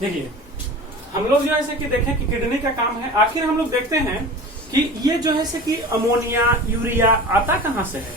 देखिए हम लोग जो है कि देखें कि किडनी का काम है, आखिर हम लोग देखते हैं कि ये जो है कि अमोनिया यूरिया आता कहाँ से है।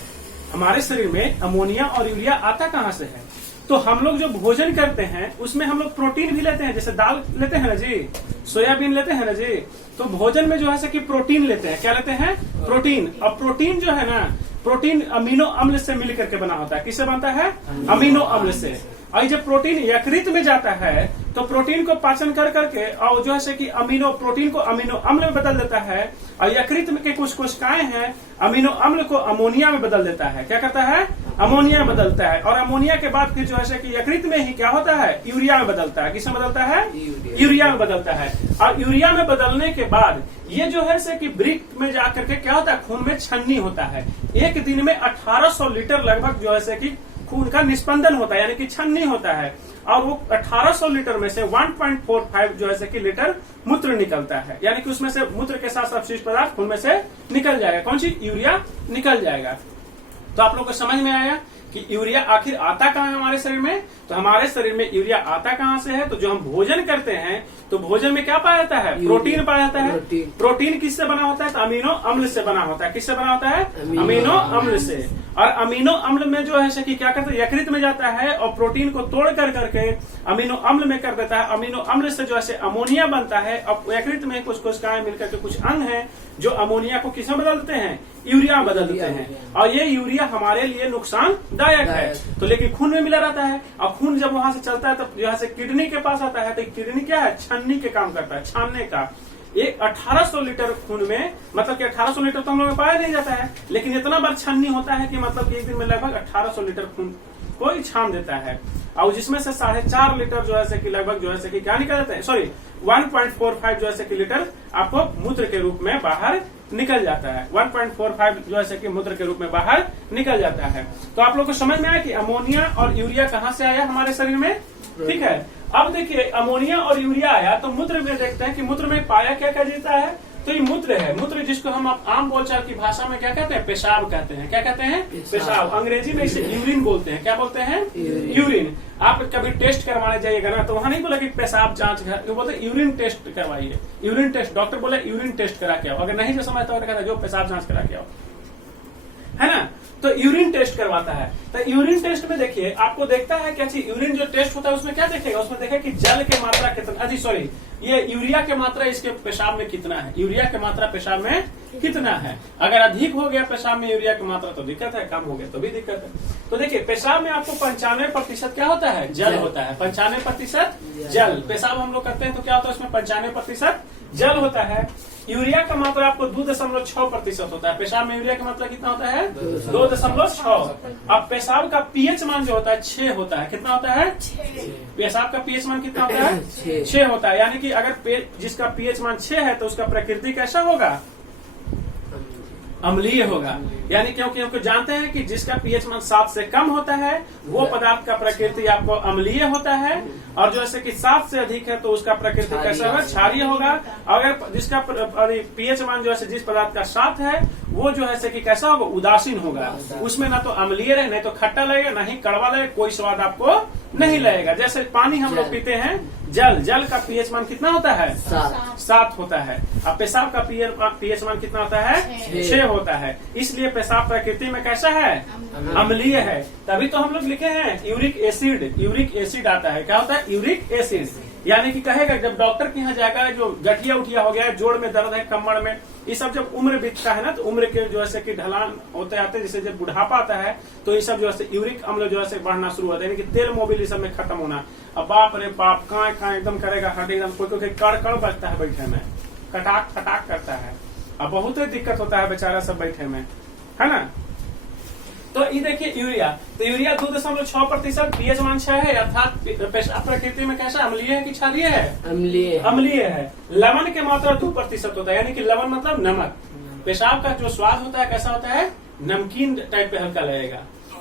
हमारे शरीर में अमोनिया और यूरिया आता कहाँ से है। तो हम लोग जो भोजन करते हैं उसमें हम लोग प्रोटीन भी लेते हैं, जैसे दाल लेते हैं ना जी, सोयाबीन लेते हैं ना जी, तो भोजन में जो है कि प्रोटीन लेते हैं। क्या लेते हैं? प्रोटीन। अब प्रोटीन जो है ना, प्रोटीन अमीनो अम्ल से मिल करके बना होता है। किससे बनता है? अमीनो अम्ल से। और जब प्रोटीन यकृत में जाता है तो प्रोटीन को पाचन कर करके और जो है कि प्रोटीन को अमीनो अम्ल में बदल देता है, और यकृत में के कुछ कोशिकाएं हैं अमीनो अम्ल को अमोनिया में बदल देता है। क्या करता है? अमोनिया में बदलता है। और अमोनिया के बाद फिर जो है कि यकृत में ही क्या होता है? यूरिया में बदलता है। किसमें बदलता है? यूरिया में बदलता है। और यूरिया में बदलने के बाद ये जो है कि वृक्क में जाकर के क्या होता है? खून में छन्नी होता है। एक दिन में 1800 लीटर लगभग जो है कि खून का निस्पंदन होता है, यानी कि छन्नी होता है। और वो 1800 लीटर में से 1.45 जो है कि लीटर मूत्र निकलता है, यानी कि उसमें से मूत्र के साथ अपशिष्ट पदार्थ खून में से निकल जाएगा। कौन सी? यूरिया निकल जाएगा। तो आप लोग को समझ में आया कि यूरिया आखिर आता कहाँ है हमारे शरीर में। तो हमारे शरीर में यूरिया आता कहाँ से है? तो जो हम भोजन करते हैं तो भोजन में क्या पाया जाता है? प्रोटीन पाया जाता है। प्रोटीन किससे बना होता है? तो अमीनो अम्ल से बना होता है। किससे बना होता है? अमीनो अम्ल से। और अमीनो अम्ल में जो है कि क्या करता है? यकृत में जाता है और प्रोटीन को तोड़ कर करके अमीनो अम्ल में कर देता है। अमीनो अम्ल से जो है अमोनिया बनता है। अब यकृत में कुछ कोशिकाएं मिलकर के कुछ अंग हैं जो अमोनिया को किसमें बदलते हैं? यूरिया में बदल देते हैं। और ये यूरिया हमारे लिए नुकसानदायक है, तो लेकिन खून में मिला रहता है। और खून जब वहां से चलता है तो यहाँ से किडनी के पास आता है। तो किडनी क्या है? छन्नी के काम करता है, छानने का। एक 1800 लीटर खून में, मतलब कि 1800 लीटर तो हम लोग में पाया नहीं जाता है, लेकिन इतना बार छन्नी होता है कि मतलब एक दिन में लगभग 1800 लीटर खून कोई छान देता है। और जिसमें से 4.5 लीटर जो है कि लगभग जो है कि क्या निकल जाता है? सॉरी 1.45 जो है कि लीटर आपको मूत्र के रूप में बाहर निकल जाता है। 1.45 जो है कि मूत्र के रूप में बाहर निकल जाता है। तो आप लोग को समझ में आया कि अमोनिया और यूरिया कहाँ से आया हमारे शरीर में। ठीक है, अब देखिए अमोनिया और यूरिया आया तो मूत्र में देखते हैं कि मूत्र में पाया क्या क्या जाता है। तो ये मूत्र है। मूत्र जिसको हम आम बोलचाल की भाषा में क्या कहते हैं? पेशाब कहते हैं। क्या कहते हैं? पेशाब। अंग्रेजी में इसे यूरिन बोलते हैं। क्या बोलते हैं? यूरिन। आप कभी टेस्ट करवाने जाइएगा ना तो वहां नहीं बोला कि पेशाब जांच, वो बोलते यूरिन टेस्ट करवाइए। यूरिन टेस्ट, डॉक्टर बोले यूरिन टेस्ट करा के आओ। अगर नहीं जो समझता कहता जो पेशाब जांच करा के आओ, है ना। तो यूरिन टेस्ट करवाता है। तो यूरिन टेस्ट में देखिए आपको देखता है क्या चीज, यूरिन जो टेस्ट होता है उसमें क्या देखेगा? उसमें देखेगा कि जल के मात्रा कितना, सॉरी ये यूरिया की मात्रा इसके पेशाब में कितना है। यूरिया की मात्रा पेशाब में कितना है। अगर अधिक हो गया पेशाब में यूरिया की मात्रा तो दिक्कत है, कम हो गया तो भी दिक्कत है। तो देखिए पेशाब में आपको 95% क्या होता है? जल होता है। 95% जल। पेशाब हम लोग करते हैं तो क्या होता है? उसमें 95% जल होता है। यूरिया का मात्रा आपको 2.6% होता है। पेशाब में यूरिया का मात्रा कितना होता है? 2.6। अब पेशाब का पीएच मान जो होता है 6 होता है। कितना होता है? 6। पेशाब का पीएच मान कितना होता है? 6 होता है। यानी कि अगर जिसका पीएच मान 6 है तो उसका प्रकृति कैसा होगा? अम्लीय होगा। यानी क्योंकि जानते हैं कि जिसका पीएच मान 7 से कम होता है वो पदार्थ का प्रकृति आपको अम्लीय होता है, और जो ऐसे कि 7 से अधिक है तो उसका प्रकृति कैसा होगा? क्षारीय होगा। अगर जिसका पीएच मान जो है जिस पदार्थ का 7 है वो जो है कि कैसा होगा? उदासीन होगा। उसमें ना तो अम्लीय रहे, नहीं तो खट्टा लगेगा, ना ही कड़वा लगेगा, कोई स्वाद आपको नहीं लगेगा। जैसे पानी हम लोग पीते हैं, जल का पीएच मान कितना होता है? 7 होता है। अब पेशाब का पीएच मान कितना होता है? 6 होता है। इसलिए पेशाब प्रकृति में कैसा है? अम्लीय है। तभी तो हम लोग लिखे हैं यूरिक एसिड। यूरिक एसिड आता है। क्या होता है? Uric acid. यानी कि कहेगा जब डॉक्टर के यहाँ जाएगा, जो गठिया उठिया हो गया है, जोड़ में दर्द है, कमर में, ये सब जब उम्र बीतता है ना तो उम्र के जो है कि ढलान होते आते, जैसे जब बुढ़ापा आता है तो ये सब जो है यूरिक अम्ल जो है बढ़ना शुरू होता है, यानी कि तेल मोबिल सब में खत्म होना। अब बाप रे बाप कहाँ एकदम करेगा, हट एकदम कोई कड़ बजता है बैठे में, कटाक खटाक करता है। अब बहुत ही दिक्कत होता है बेचारा सब बैठे में, है ना। तो ये देखिए यूरिया, तो यूरिया 2.6% पीएच मान 6 है, अर्थात पेशाब प्रकृति में कैसा? अम्लीय है कि क्षारीय है? अम्लीय है। लवण की मात्रा 2% होता है, यानी कि लवण मतलब नमक। पेशाब का जो स्वाद होता है कैसा होता है? नमकीन टाइप पे हल्का लगेगा।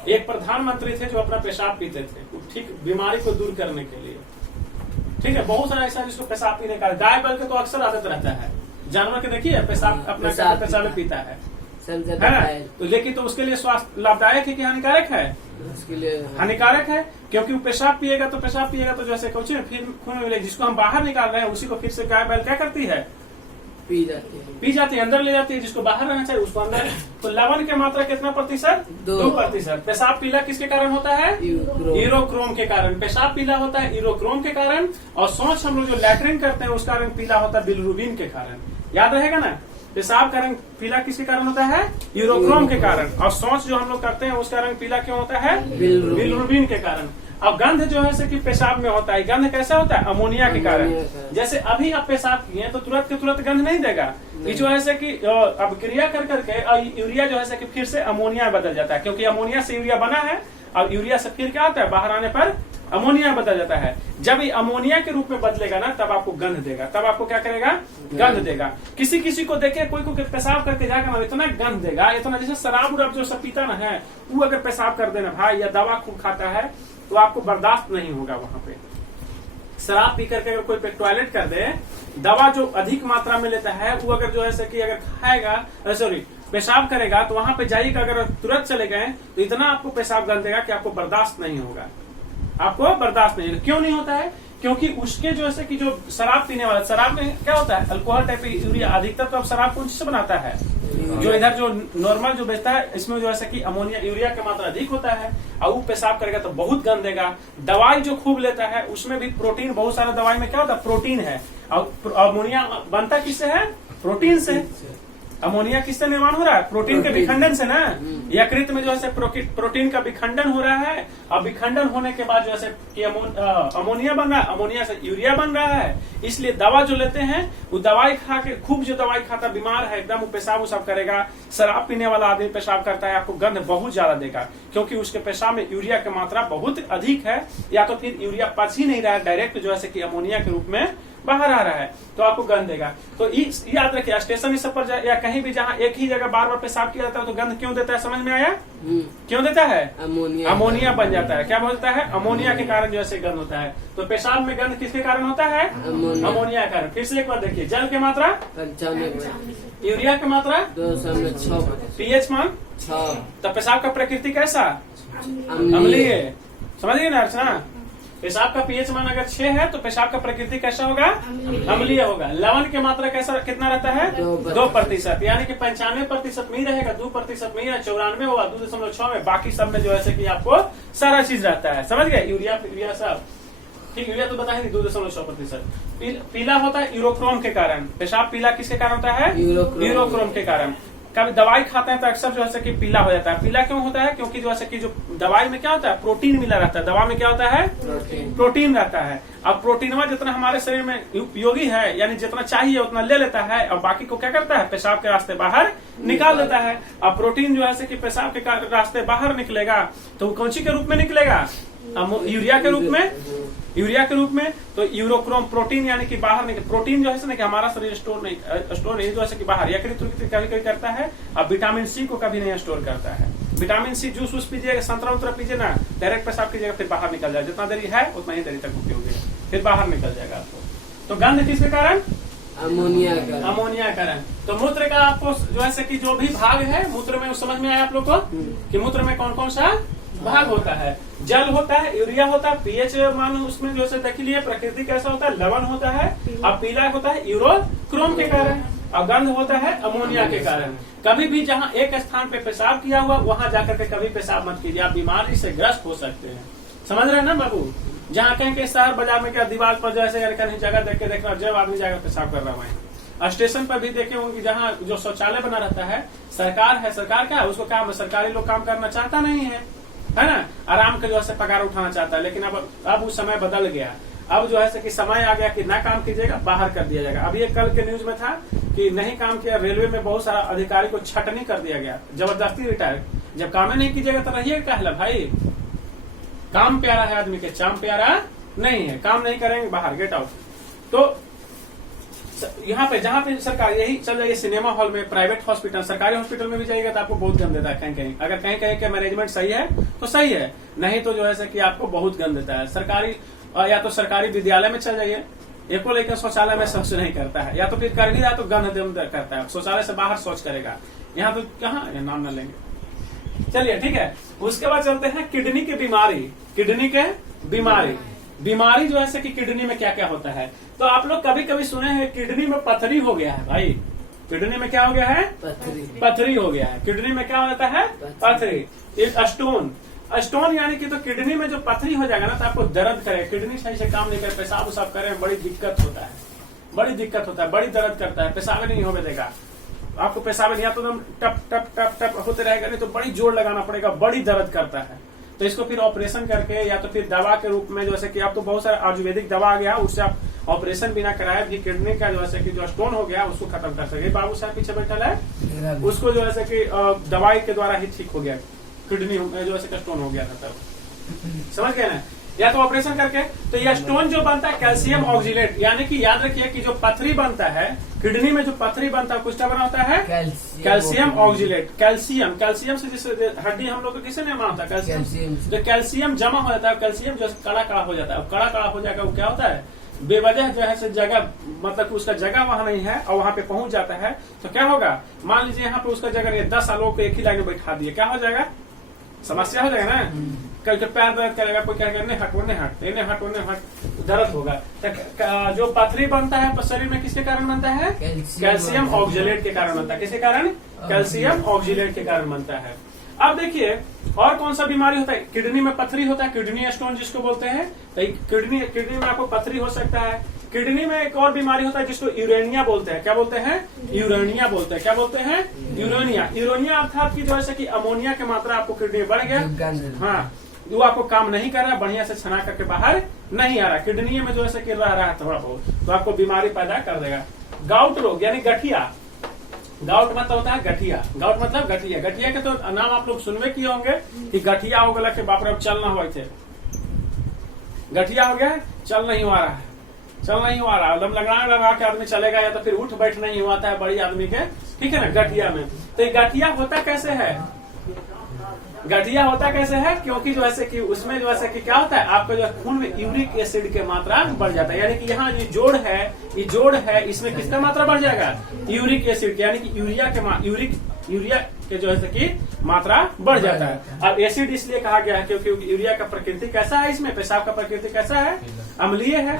एक प्रधानमंत्री थे जो अपना पेशाब पीते थे, ठीक बीमारी को दूर करने के लिए। ठीक है, बहुत सारा ऐसा जिसको पेशाब पीने का, गाय बैल के तो अक्सर आदत रहता है। जानवर के देखिए पेशाब अपना पेशाब पीता है, है ना। तो लेकिन तो उसके लिए स्वास्थ्य लाभदायक है कि हानिकारक है? उसके लिए हानिकारक है, क्योंकि वो पेशाब पिएगा तो जैसे कुछ फिर खून में मिलेगा, जिसको हम बाहर निकाल रहे हैं उसी को फिर से गाय बैल क्या करती है? पी जाती है, अंदर ले जाती है। जिसको बाहर रहना चाहिए उसको अंदर। तो लवण की मात्रा कितना प्रतिशत? 2%। पेशाब पीला किसके कारण होता है? यूरोक्रोम के कारण पेशाब पीला होता है, यूरोक्रोम के कारण। और सोच हम लोग जो लैट्रिन करते हैं उसका रंग पीला होता है बिलिरुबिन के कारण। याद रहेगा ना, पेशाब का रंग पीला किसके कारण होता है? यूरोक्रोम के कारण। और सोच जो हम लोग करते हैं उसका रंग पीला क्यों होता है? बिलिरुबिन के कारण। अब गंध जो है कि पेशाब में होता है, गंध कैसा होता है? अमोनिया के कारण। जैसे अभी आप पेशाब किए तो तुरंत के तुरंत गंध नहीं देगा। ये जो है कि अब क्रिया कर करके यूरिया जो है कि फिर से अमोनिया बदल जाता है, क्योंकि अमोनिया से यूरिया बना है। अब यूरिया से फिर क्या होता है? बाहर आने पर अमोनिया बदल जाता है। जब ये अमोनिया के रूप में बदलेगा ना तब आपको गंध देगा। तब आपको क्या करेगा? गंध देगा। किसी किसी को देखे कोई को पेशाब करके जाकर ना इतना गंध देगा, इतना जैसे शराब उराब जो सब पीता ना है वो अगर पेशाब कर देना भाई या दवा खूब खाता है तो आपको बर्दाश्त नहीं होगा। वहां पे शराब पी करके अगर कोई टॉयलेट कर दे, दवा जो अधिक मात्रा में लेता है वो अगर जो है कि अगर खाएगा सॉरी पेशाब करेगा तो वहां पे जाइएगा, अगर तुरंत चले गए तो इतना आपको पेशाब गंध देगा कि आपको बर्दाश्त नहीं होगा। आपको बर्दाश्त नहीं होगा। क्यों नहीं होता है? क्योंकि उसके जो है कि जो शराब पीने वाला, शराब में क्या होता है? अल्कोहल टाइप यूरिया अधिकतर तो अब शराब कौन से बनाता है? जो इधर जो नॉर्मल जो बेचता है इसमें जो है कि अमोनिया यूरिया की मात्रा अधिक होता है और वो पेशाब करेगा तो बहुत गंद देगा। दवाई जो खूब लेता है उसमें भी प्रोटीन, बहुत सारा दवाई में क्या होता है? प्रोटीन है। और अमोनिया बनता किससे है? प्रोटीन से। अमोनिया किससे निर्माण हो रहा है? प्रोटीन के विखंडन से ना। यकृत में जो है प्रोटीन का विखंडन हो रहा है और विखंडन होने के बाद जो है कि अमोनिया बन रहा है, अमोनिया से यूरिया बन रहा है। इसलिए दवा जो लेते हैं वो दवाई खा के खूब जो दवाई खाता बीमार है एकदम वो पेशाब उसाब करेगा। शराब पीने वाला आदमी पेशाब करता है आपको गंध बहुत ज्यादा देगा, क्योंकि उसके पेशाब में यूरिया की मात्रा बहुत अधिक है, या तो फिर यूरिया पच ही नहीं रहा है, डायरेक्ट जो है कि अमोनिया के रूप में बाहर आ रहा है तो आपको गंध देगा। तो याद रखिए स्टेशन इस सब पर या कहीं भी जहाँ एक ही जगह बार बार पेशाब किया जाता है तो गंध क्यों देता है? समझ में आया? क्यों देता है? अमोनिया बन जाता है। क्या बोलता है? अमोनिया के कारण जो है गंध होता है। तो पेशाब में गंध किसके कारण होता है? अमोनिया के कारण। फिर से एक बार देखिए, जल की मात्रा 95, यूरिया की मात्रा 206, पीएच मान 6। तो पेशाब का प्रकृति कैसा? अम्लीय। समझिए ना अर्चना, पेशाब का पीएच मान अगर 6 है तो पेशाब का प्रकृति कैसा होगा? अम्लीय होगा। लवण की मात्रा कैसा कितना रहता है? 2%, यानी कि 95% में ही रहेगा, 2% में ही 94 होगा, 2.6 में। बाकी सब में जो है कि आपको सारा चीज रहता है। समझ गए? यूरिया सब ठीक। यूरिया तो बताए नहीं, 2.6%। पीला होता है यूरोक्रोम के कारण। पेशाब पीला किसके कारण होता है? यूरोक्रोम के कारण। कभी दवाई खाते हैं तो अक्सर जो है कि पीला हो जाता है। पीला क्यों होता है? क्योंकि जो है कि जो दवाई में क्या होता है? प्रोटीन मिला रहता है। दवा में क्या होता है? प्रोटीन रहता है। अब प्रोटीनवा जितना हमारे शरीर में उपयोगी है, यानी जितना चाहिए उतना ले लेता है और बाकी को क्या करता है? पेशाब के रास्ते बाहर निकाल देता है। अब प्रोटीन जो है कि पेशाब के रास्ते बाहर निकलेगा तो कौन सी के रूप में निकलेगा? यूरिया के रूप में। यूरिया के रूप में तो यूरोक्रोम प्रोटीन यानी कि बाहर निकल। प्रोटीन जो है ना कि हमारा शरीर स्टोर नहीं जो है कि बाहर यकृत कभी कभी करता है। अब विटामिन सी को कभी नहीं स्टोर करता है। विटामिन सी जूस वूस पीजिएगा, संतरा उतरा पीजिए ना, डायरेक्ट पेशाब कीजिएगा फिर बाहर निकल जाएगा। जितना देरी है उतना ही देरी तक उपयोगी है, फिर बाहर निकल जाएगा आपको। तो गंध किसके कारण? अमोनिया कारण। तो मूत्र का आपको जो है कि जो भी भाग है मूत्र में समझ में आया आप लोग को कि मूत्र में कौन कौन सा भाग होता है? जल होता है, यूरिया होता है, पीएच मान उसमें जो है देख लिए प्रकृति कैसा होता है? लवण होता है। अब पीला होता है यूरोक्रोम के कारण और गंध होता है अमोनिया के कारण। कभी भी जहाँ एक स्थान पे पेशाब किया हुआ वहां जाकर के कभी पेशाब मत कीजिए, आप बीमारी से ग्रस्त हो सकते हैं। समझ रहे हैं ना बाबू? जहाँ कहीं के शहर बाजार में क्या दीवार पर जैसे कहीं जगह देख के देखना, जब आदमी जाकर पेशाब कर रहा है। स्टेशन पर भी देखे होंगे जहाँ जो शौचालय बना रहता है, सरकार है, सरकार क्या है उसको काम, सरकारी लोग काम करना चाहता नहीं है ना, आराम का जो है पगार उठाना चाहता है। लेकिन अब वो समय बदल गया। अब जो है कि समय आ गया कि ना काम कीजिएगा बाहर कर दिया जाएगा। अभी एक कल के न्यूज में था कि नहीं काम किया, रेलवे में बहुत सारा अधिकारी को छटनी कर दिया गया, जबरदस्ती रिटायर। जब काम नहीं कीजिएगा तो रहिए कहला भाई। काम प्यारा है आदमी के, चाम प्यारा नहीं है। काम नहीं करेंगे बाहर, गेट आउट। तो यहाँ पे जहाँ पे सरकार यही चल जाइए, सिनेमा हॉल में, प्राइवेट हॉस्पिटल, सरकारी हॉस्पिटल में भी जाइएगा तो आपको बहुत गंद देता है। कहीं कहीं अगर कहीं कहीं का मैनेजमेंट सही है तो सही है, नहीं तो जो है कि आपको बहुत गंद देता है। सरकारी या तो सरकारी विद्यालय में चल जाइए, एक को लेकर शौचालय में शौच नहीं करता है, या तो फिर कर भी रहा तो गंद करता है, शौचालय से बाहर शौच करेगा। यहाँ तो कहाँ नाम न लेंगे। चलिए ठीक है, उसके बाद चलते हैं किडनी की बीमारी। किडनी के बीमारी जो है कि किडनी में क्या क्या होता है। तो आप लोग कभी कभी सुने हैं किडनी में पथरी हो गया है भाई। किडनी में क्या हो गया है? पथरी हो गया है। किडनी में क्या हो जाता है? पथरी। स्टोन यानी कि तो किडनी में जो पथरी हो जाएगा ना तो आपको दर्द करे, किडनी सही से काम नहीं करे, पेशाब उसाब करे, बड़ी दिक्कत होता है, बड़ी दर्द करता है, पेशाब नहीं होने देगा आपको। पेशाब या तो एकदम टप टप टप टप होते रहेगा, नहीं तो बड़ी जोर लगाना पड़ेगा, बड़ी दर्द करता है। तो इसको फिर ऑपरेशन करके या तो फिर दवा के रूप में, जैसे कि आप तो बहुत सारा आयुर्वेदिक दवा आ गया, उससे आप ऑपरेशन बिना कराए भी किडनी का जैसे कि जो स्टोन हो गया उसको खत्म कर सके। बाबू साहब पीछे बैठल है, उसको जो है कि दवाई के द्वारा ही ठीक हो गया, किडनी जो है स्टोन हो गया था तब। समझ गए ना? या तो ऑपरेशन करके। तो यह स्टोन जो बनता है कैल्शियम ऑक्जिलेट, यानी कि याद रखिए कि जो पथरी बनता है किडनी में, जो पथरी बनता है कुछ क्या बना होता है? Calcium oxalate. कैल्शियम से जिससे हड्डी हम लोग को किसे नहीं मानता? कैल्शियम। जो कैल्शियम जमा हो जाता है, कैल्शियम जो कड़ा हो जाता है, कड़ा हो जाएगा, वो क्या होता है? बेवजह जो है जगह, मतलब उसका जगह वहां नहीं है और वहां पे पहुंच जाता है तो क्या होगा? मान लीजिए यहाँ पे उसका जगह नहीं, 10 लोगों को एक ही लाइन में बैठा दिए, क्या हो जाएगा? समस्या हो जाएगा ना। कल के पैर दर्द करेगा, कोई कहेगा नहीं हट, उन्हें हट, दर्द होगा। तो जो पथरी बनता है शरीर में किसके कारण बनता है? कैल्शियम ऑक्जिलेट के कारण बनता है। किसके कारण? कैल्शियम ऑक्जिलेट के कारण बनता है। अब देखिए और कौन सा बीमारी होता है? किडनी में पथरी होता है, किडनी स्टोन जिसको बोलते हैं। तो किडनी में आपको पथरी हो सकता है। किडनी में एक और बीमारी होता है जिसको यूरेनिया बोलते हैं। क्या बोलते हैं? यूरेनिया बोलते हैं। क्या बोलते हैं? यूरेनिया अर्थात की जो है कि अमोनिया की मात्रा आपको किडनी में बढ़ गया, हाँ, वो आपको काम नहीं कर रहा, बढ़िया से छना करके बाहर नहीं आ रहा, किडनी में जो है कि रह रहा है थोड़ा बहुत, तो आपको बीमारी पैदा कर देगा। गाउट रोग यानी गठिया। गाउट मतलब होता है गठिया। गाउट मतलब गठिया। गठिया के तो नाम आप लोग सुनवे किए होंगे कि गठिया हो गया कि बाप रे चल ना हुआ थे, गठिया हो गया, चल नहीं हो रहा है, दम लगा के आदमी चलेगा या तो फिर उठ बैठ नहीं हुआ है बड़ी आदमी के, ठीक है ना, गठिया में। तो ये गठिया होता कैसे है? गठिया होता कैसे है? क्योंकि जो है कि उसमें जो है कि क्या होता है, आपका जो खून में यूरिक एसिड की मात्रा बढ़ जाता है। यानी कि यहाँ जो जोड़ है, इसमें किसका मात्रा बढ़ जाएगा? यूरिक एसिड, यानी कि यूरिया के जो है कि मात्रा बढ़ जाता है। अब एसिड इसलिए कहा गया है क्योंकि यूरिया का प्रकृति कैसा है, इसमें पेशाब का प्रकृति कैसा है? अम्लीय है।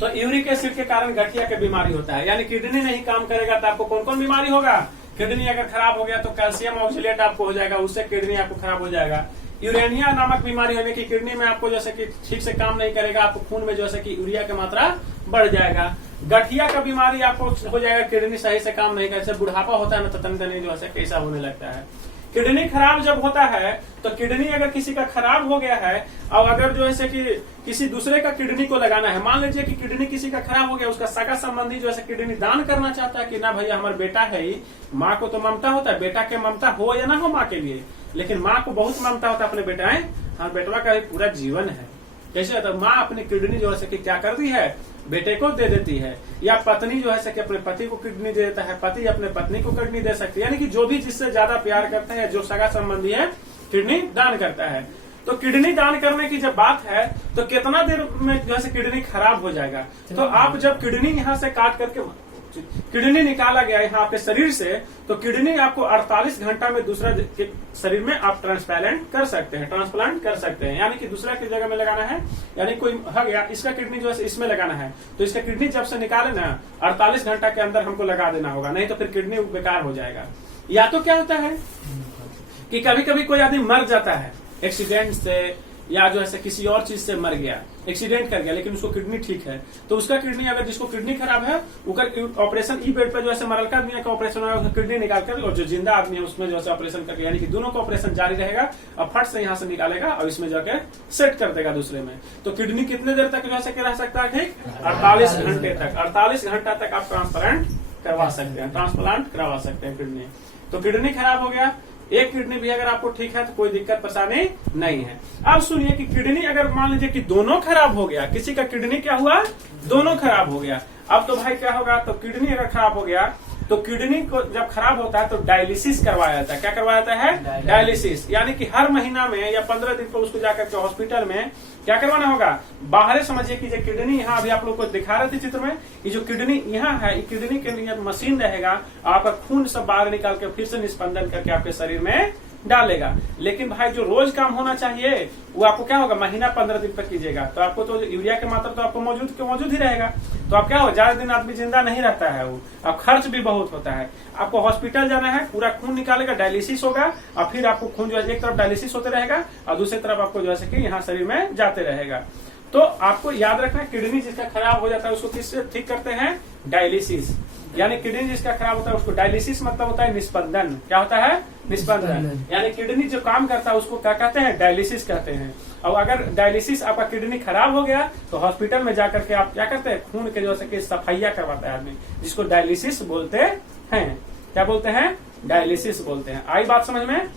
तो यूरिक एसिड के कारण गठिया की बीमारी होता है। यानी किडनी नहीं काम करेगा तो आपको कौन कौन बीमारी होगा? किडनी अगर खराब हो गया तो कैल्शियम ऑक्जिलेट आपको हो जाएगा, उससे किडनी आपको खराब हो जाएगा। यूरेनिया नामक बीमारी होने की किडनी में आपको जैसे कि ठीक से काम नहीं करेगा, आपको खून में जैसे कि यूरिया की मात्रा बढ़ जाएगा। गठिया का बीमारी आपको हो जाएगा, किडनी सही से काम नहीं करे, बुढ़ापा होता है ना तो तनी जो है कैसा होने लगता है। किडनी खराब जब होता है तो किडनी अगर किसी का खराब हो गया है और अगर जो है कि किसी दूसरे का किडनी को लगाना है, मान लीजिए कि किडनी किसी का खराब हो गया, उसका सगा संबंधी जो है किडनी दान करना चाहता है कि ना भैया हमारा बेटा है ही, माँ को तो ममता होता है, बेटा के ममता हो या ना हो माँ के लिए, लेकिन माँ को बहुत ममता होता है अपने बेटा है, हाँ बेटवा का पूरा जीवन है। कैसे होता है? माँ अपनी किडनी जो है कि क्या करती है, बेटे को दे देती है, या पत्नी जो है कि अपने पति को किडनी दे देता है, पति अपने पत्नी को किडनी दे सकती है। यानी कि जो भी जिससे ज्यादा प्यार करता है, जो सगा संबंधी है, किडनी दान करता है। तो किडनी दान करने की जब बात है तो कितना देर में जो है किडनी खराब हो जाएगा? तो आप जब किडनी यहाँ से काट करके किडनी निकाला गया यहाँ आपके शरीर से, तो किडनी आपको 48 घंटा में दूसरा के शरीर में आप ट्रांसप्लांट कर सकते हैं, यानी कि दूसरा की जगह में लगाना है। यानी कोई हो गया, इसका किडनी जो है इसमें लगाना है, तो इसका किडनी जब से निकाले ना 48 घंटा के अंदर हमको लगा देना होगा, नहीं तो फिर किडनी बेकार हो जाएगा। या तो क्या होता है कि कभी कभी कोई आदमी मर जाता है एक्सीडेंट से, या जो है किसी और चीज से मर गया, एक्सीडेंट कर गया, लेकिन उसको किडनी ठीक है, तो उसका किडनी अगर जिसको किडनी खराब है उसका ऑपरेशन ई बेड पे जो है मरलका आदमी का ऑपरेशन होगा, किडनी निकाल कर, और जो जिंदा आदमी है उसमें जो है ऑपरेशन करके, यानी कि दोनों का ऑपरेशन जारी रहेगा और फट से यहाँ से निकालेगा और इसमें जाके सेट कर देगा दूसरे में। तो किडनी कितने देर तक जो है रह सकता है? ठीक 48 घंटे तक। 48 घंटा तक आप ट्रांसप्लांट करवा सकते हैं किडनी। तो किडनी खराब हो गया, एक किडनी भी अगर आपको ठीक है तो कोई दिक्कत परेशानी नहीं है। अब सुनिए कि किडनी अगर मान लीजिए कि दोनों खराब हो गया, किसी का किडनी क्या हुआ? दोनों खराब हो गया। अब तो भाई क्या होगा? तो किडनी अगर खराब हो गया तो किडनी को जब खराब होता है तो डायलिसिस करवाया जाता है। क्या करवाया जाता है? डायलिसिस। यानी कि हर महीना में या 15 दिन पर उसको जाकर के हॉस्पिटल में क्या करवाना होगा? बाहर समझिए कि जो किडनी यहाँ अभी आप लोग को दिखा रहे थे चित्र में, ये जो किडनी यहाँ है, ये किडनी के लिए मशीन रहेगा, आपका खून सब बाहर निकाल के फिर से निस्पंदन करके आपके शरीर में डालेगा। लेकिन भाई जो रोज काम होना चाहिए वो आपको क्या होगा? महीना 15 दिन तक कीजिएगा तो आपको तो यूरिया की मात्रा तो आपको मौजूद ही रहेगा। तो आप क्या हो, ज्यादा दिन आदमी जिंदा नहीं रहता है वो, अब खर्च भी बहुत होता है। आपको हॉस्पिटल जाना है, पूरा खून निकालेगा, डायलिसिस होगा और फिर आपको खून जो है एक तरफ डायलिसिस होते रहेगा और दूसरी तरफ आपको जो है कि यहाँ शरीर में जाते रहेगा। तो आपको याद रखना, किडनी जिसका खराब हो जाता है उसको किससे ठीक करते हैं? डायलिसिस। यानी किडनी जिसका खराब होता है उसको डायलिसिस मतलब होता है निस्पंदन। क्या होता है? निस्पंदन। यानी किडनी जो काम करता है उसको क्या कहते हैं? डायलिसिस कहते हैं। और अगर डायलिसिस आपका किडनी खराब हो गया तो हॉस्पिटल में जाकर के आप क्या करते हैं? खून के जो है सफाइया करवाता है आदमी, जिसको डायलिसिस बोलते हैं। क्या बोलते हैं? डायलिसिस बोलते हैं। आई बात समझ में?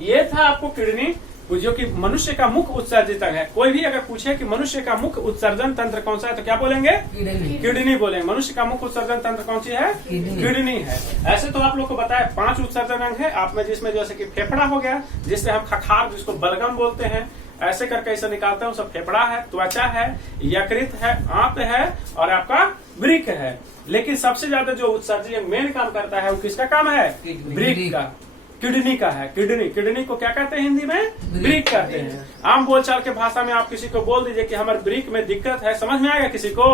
ये था आपको किडनी, जो कि मनुष्य का मुख्य उत्सर्जित है। कोई भी अगर पूछे कि मनुष्य का मुख्य उत्सर्जन तंत्र कौन सा है तो क्या बोलेंगे? किडनी बोलेंगे। मनुष्य का मुख्य उत्सर्जन तंत्र कौन सी है? किडनी है। ऐसे तो आप लोग को बताया 5 उत्सर्जन अंग है आप में, जिसमें जैसे कि फेफड़ा हो गया, जिससे हम खखार जिसको बलगम बोलते हैं, ऐसे करके ऐसे निकालते हैं, सब फेफड़ा है, त्वचा है, यकृत है, आंत है और आपका वृक्क है। लेकिन सबसे ज्यादा जो उत्सर्जन मेन काम करता है वो किसका काम है? वृक्क का, किडनी का है। किडनी को क्या कहते हैं हिंदी में? वृक्क कहते हैं। आम बोलचाल के भाषा में आप किसी को बोल दीजिए कि हमारे वृक्क में दिक्कत है, समझ में आएगा किसी को?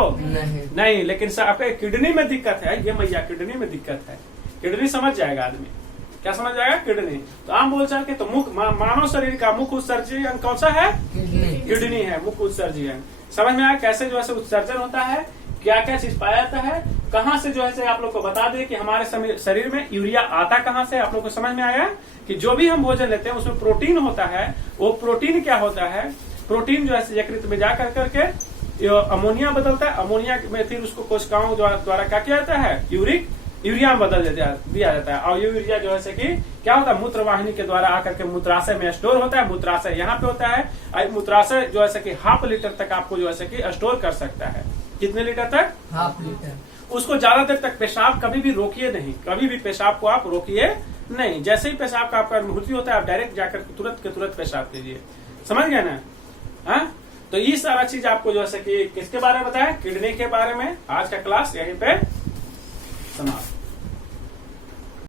नहीं। लेकिन आपके किडनी में दिक्कत है, ये मैया किडनी में दिक्कत है, किडनी समझ जाएगा आदमी। क्या समझ जाएगा? किडनी। तो आम बोलचाल के तो मानव शरीर का मुख्य उत्सर्जन अंग कौन सा है? किडनी है, मुख्य उत्सर्जन अंग। समझ में आया कैसे जो है उत्सर्जन होता है, क्या क्या चीज पाया जाता है, कहाँ से जो है आप लोग को बता दें कि हमारे शरीर में यूरिया आता कहाँ से। आप लोग को समझ में आया कि जो भी हम भोजन लेते हैं उसमें प्रोटीन होता है। वो प्रोटीन क्या होता है? प्रोटीन जो है यकृत में जा करके अमोनिया बदलता है, अमोनिया में फिर उसको कोशिकाओं द्वारा क्या किया जाता है? यूरिया में बदल दिया जाता है। और यूरिया जो है कि क्या होता है? मूत्र वाहिनी के द्वारा आकर के मूत्राशय में स्टोर होता है। मूत्राशय यहाँ पे होता है। मूत्राशय जो है कि 1/2 लीटर तक आपको जो है कि स्टोर कर सकता है। कितने लीटर तक? 1/2 लीटर। उसको ज्यादा देर तक पेशाब कभी भी रोकिए नहीं, कभी भी पेशाब को आप रोकिए नहीं। जैसे ही पेशाब का आपका मृत्यु होता है आप डायरेक्ट जाकर तुरंत के तुरंत पेशाब कीजिए। समझ गए ना? हाँ, तो ये सारा चीज आपको जो है कि किसके बारे में बताया? किडनी के बारे में। आज का क्लास यहीं पे समाप्त।